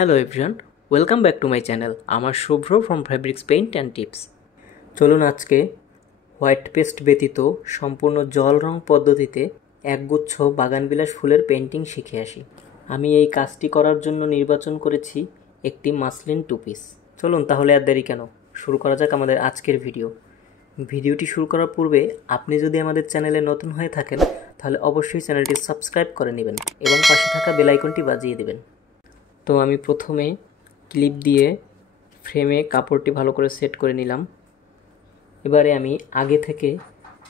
Hello everyone, welcome back to my channel. আমার Shubhra from fabrics paint and tips. চলুন আজকে white paste ব্যতীত সম্পূর্ণ জল রং পদ্ধতিতে একগুচ্ছ বাগানবিলাস ফুলের পেন্টিং শিখে আসি। আমি এই কাজটি করার জন্য নির্বাচন করেছি একটি মাসলিন টু পিস। চলুন তাহলে আর দেরি কেন, শুরু করা যাক আমাদের আজকের ভিডিওটি শুরু করার পূর্বে আপনি যদি আমাদের চ্যানেলে নতুন হয়ে থাকেন তাহলে অবশ্যই চ্যানেলটি সাবস্ক্রাইব করে নেবেন এবং পাশে থাকা বেল আইকনটি বাজিয়ে দেবেন। তো আমি প্রথমে ক্লিপ দিয়ে ফ্রেমে কাপড়টি ভালো করে সেট করে নিলাম। এবারে আমি আগে থেকে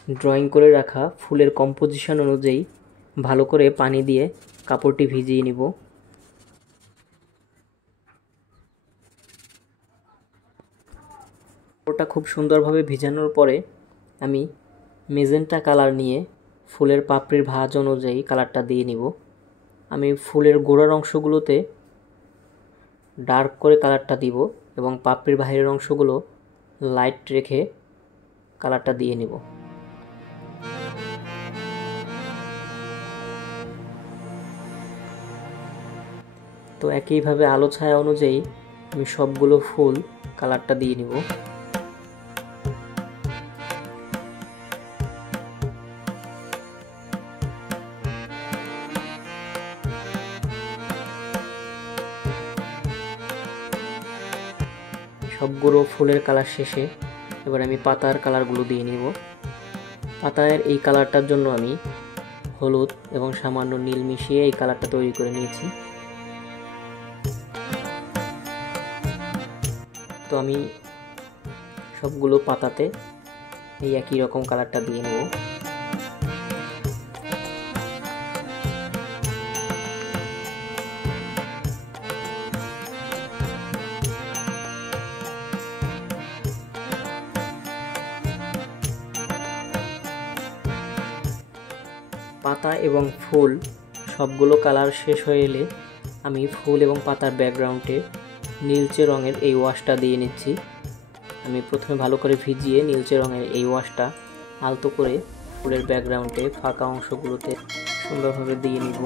ড্রয়িং করে রাখা ফুলের কম্পোজিশন অনুযায়ী ভালো করে পানি দিয়ে কাপড়টি ভিজিয়ে নিব। কাপড়টা খুব সুন্দরভাবে ভিজানোর পরে আমি মেজেন্টা কালার নিয়ে ফুলের পাপড়ির ভাঁজ অনুযায়ী কালারটা দিয়ে নিব। আমি ফুলের গোড়ার অংশগুলোতে ডার্ক করে কালারটা দিব এবং পাপড়ির বাইরের অংশগুলো লাইট রেখে কালারটা দিয়ে নিব। তো একইভাবে আলো ছায়া অনুযায়ী আমি সবগুলো ফুল কালারটা দিয়ে নিব। সবগুলো ফুলের কালার শেষে এবার আমি পাতার কালারগুলো দিয়ে নিব। পাতার এই কালারটার জন্য আমি হলুদ এবং সামান্য নীল মিশিয়ে এই কালারটা তৈরি করে নিয়েছি। তো আমি সবগুলো পাতাতে এই একই রকম কালারটা দিয়ে নেব। পাতা এবং ফুল সবগুলো কালার শেষ হয়ে এলে আমি ফুল এবং পাতার ব্যাকগ্রাউন্ডে নীলচে রঙের এই ওয়াশটা দিয়ে নিচ্ছি। আমি প্রথমে ভালো করে ভিজিয়ে নীলচে রঙের এই ওয়াশটা আলতো করে ফুলের ব্যাকগ্রাউন্ডে ফাঁকা অংশগুলোতে সুন্দরভাবে দিয়ে নিব।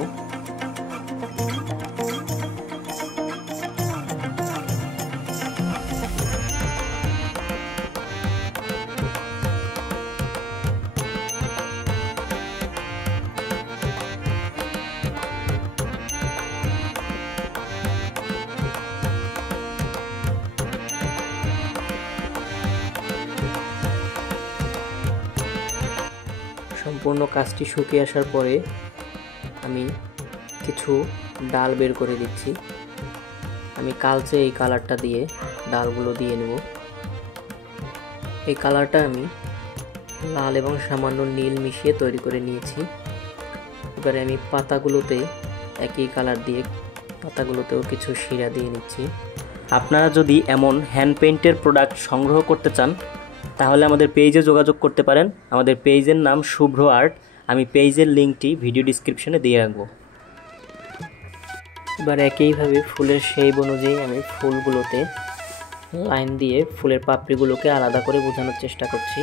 সম্পূর্ণ কাজটি শুকিয়ে আসার পরে আমি কিছু ডাল বের করে দিচ্ছি। আমি কালচে এই কালারটা দিয়ে ডালগুলো দিয়ে নেব। এই কালারটা আমি লাল এবং সামান্য নীল মিশিয়ে তৈরি করে নিয়েছি। এবারে আমি পাতাগুলোতে একই কালার দিয়ে পাতাগুলোতেও কিছু শিরা দিয়ে নিচ্ছি। আপনারা যদি এমন হ্যান্ড পেইন্টের প্রোডাক্ট সংগ্রহ করতে চান তাহলে আমাদের পেজে যোগাযোগ করতে পারেন। আমাদের পেজের নাম শুভ্র আর্ট। আমি পেজের লিঙ্কটি ভিডিও ডিসক্রিপশনে দিয়ে রাখবো। এবার একইভাবে ফুলের শেপ অনুযায়ী আমি ফুলগুলোতে লাইন দিয়ে ফুলের পাপড়িগুলোকে আলাদা করে বোঝানোর চেষ্টা করছি।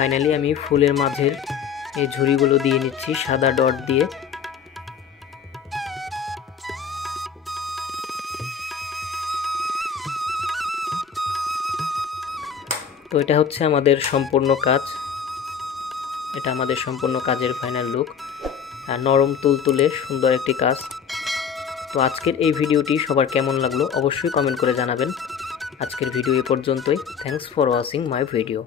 ফাইনালি আমি ফুলের মাঝের এই ঝুড়িগুলো দিয়ে নিচ্ছি সাদা ডট দিয়ে। তো এটা হচ্ছে আমাদের সম্পূর্ণ কাজ। এটা আমাদের সম্পূর্ণ কাজের ফাইনাল লুক। আর নরম তুলতুলে সুন্দর একটি কাজ। তো আজকের এই ভিডিওটি সবার কেমন লাগলো অবশ্যই কমেন্ট করে জানাবেন। আজকের ভিডিও এ পর্যন্তই। Thanks for watching my video.